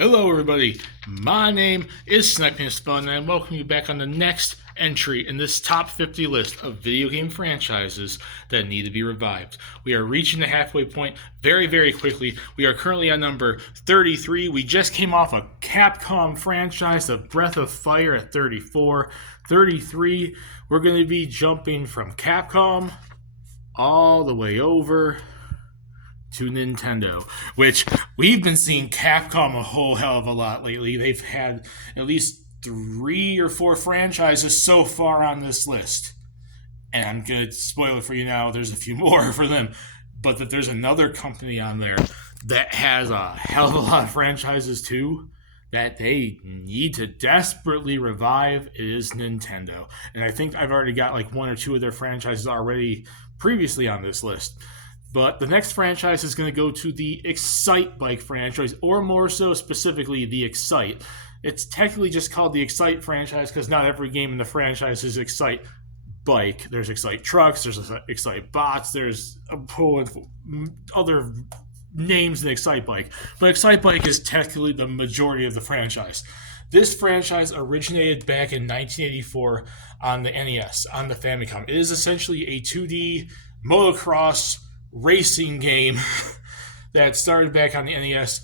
Hello, everybody. My name is Sniping Spawn, and I welcome you back on the next entry in this top 50 list of video game franchises that need to be revived. We are reaching the halfway point very, very quickly. We are currently on number 33. We just came off a Capcom franchise of Breath of Fire at 34. 33, we're going to be jumping from Capcom all the way over to Nintendo, which we've been seeing Capcom a whole hell of a lot lately. They've had at least 3 or 4 franchises so far on this list. And I'm going to spoil it for you now, there's a few more for them. But that there's another company on there that has a hell of a lot of franchises too that they need to desperately revive is Nintendo. And I think I've already got like 1 or 2 of their franchises already previously on this list. But the next franchise is going to go to the Excitebike franchise, or more so specifically, the Excite. It's technically just called the Excite franchise because not every game in the franchise is Excitebike. There's Excite Trucks, there's Excite Bots, there's a whole other names in Excitebike. But Excitebike is technically the majority of the franchise. This franchise originated back in 1984 on the NES, on the Famicom. It is essentially a 2D motocross racing game that started back on the NES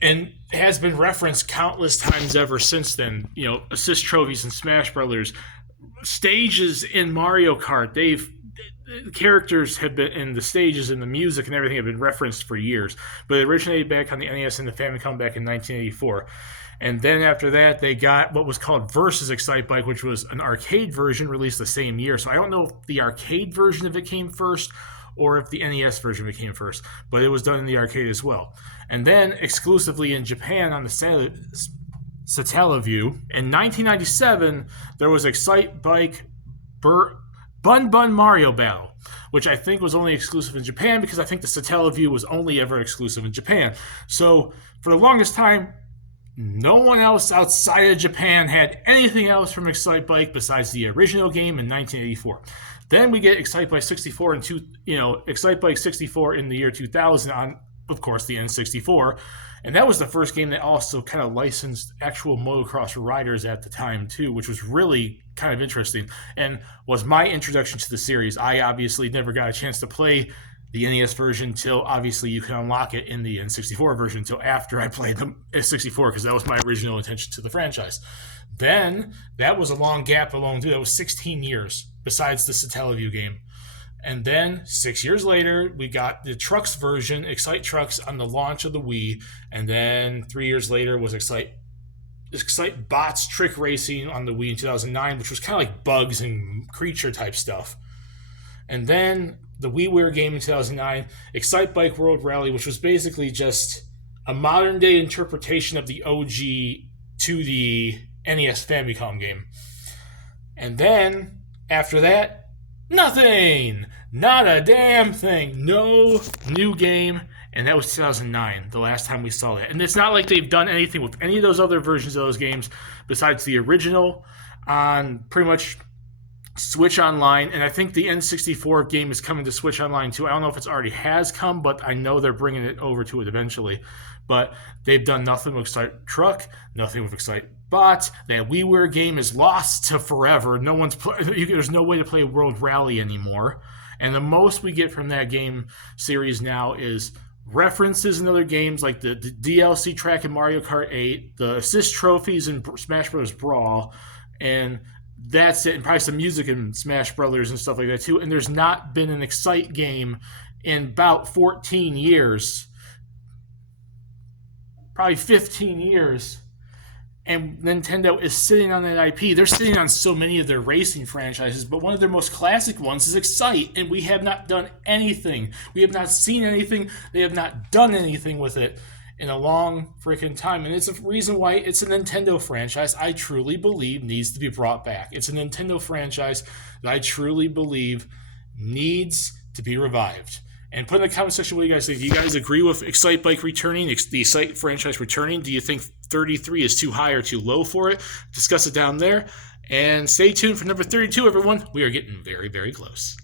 and has been referenced countless times ever since then. You know, assist trophies in Smash Brothers, stages in Mario Kart. Characters have been in the stages and the music and everything have been referenced for years. But it originated back on the NES and the Famicom back in 1984. And then after that, they got what was called Versus Excitebike, which was an arcade version released the same year. So I don't know if the arcade version of it came first or if the NES version became first, but it was done in the arcade as well. And then exclusively in Japan on the Satellaview, in 1997, there was Excitebike Bun Bun Mario Battle, which I think was only exclusive in Japan because I think the Satellaview was only ever exclusive in Japan. So for the longest time, no one else outside of Japan had anything else from Excitebike besides the original game in 1984. Then we get Excitebike 64 and Excitebike 64 in the year 2000 on, of course, the N64, and that was the first game that also kind of licensed actual motocross riders at the time too, which was really kind of interesting and was my introduction to the series. I obviously never got a chance to play the NES version till obviously you can unlock it in the N64 version until after I played the N64 because that was my original intention to the franchise. Then that was a long gap alone too. That was 16 years besides the Satellaview game. And then 6 years later, we got the Trucks version, Excite Trucks, on the launch of the Wii. And then 3 years later was Excite Bots Trick Racing on the Wii in 2009, which was kind of like bugs and creature type stuff. And then the WiiWare game in 2009, Excitebike World Rally, which was basically just a modern day interpretation of the OG 2D NES Famicom game. And then after that, nothing! Not a damn thing. No new game. And that was 2009, the last time we saw that. And it's not like they've done anything with any of those other versions of those games besides the original on pretty much Switch Online. And I think the N64 game is coming to Switch Online too. I don't know if it's already has come, but I know they're bringing it over to it eventually. But they've done nothing with Excite Truck, nothing with Excite Bot. That WiiWare game is lost to forever. There's no way to play World Rally anymore. And the most we get from that game series now is references in other games like the DLC track in Mario Kart 8, the assist trophies in Smash Bros. Brawl, and that's it. And probably some music in Smash Brothers and stuff like that too. And there's not been an Excite game in about 14 years. Probably 15 years. And Nintendo is sitting on that IP. They're sitting on so many of their racing franchises, but one of their most classic ones is Excite, and we have not done anything. We have not seen anything. They have not done anything with it in a long freaking time. And it's a reason why it's a Nintendo franchise I truly believe needs to be brought back. It's a Nintendo franchise that I truly believe needs to be revived. And put in the comment section what you guys think. Do you guys agree with Excitebike returning, the Excite franchise returning? Do you think 33 is too high or too low for it? Discuss it down there. And stay tuned for number 32, everyone. We are getting very, very close.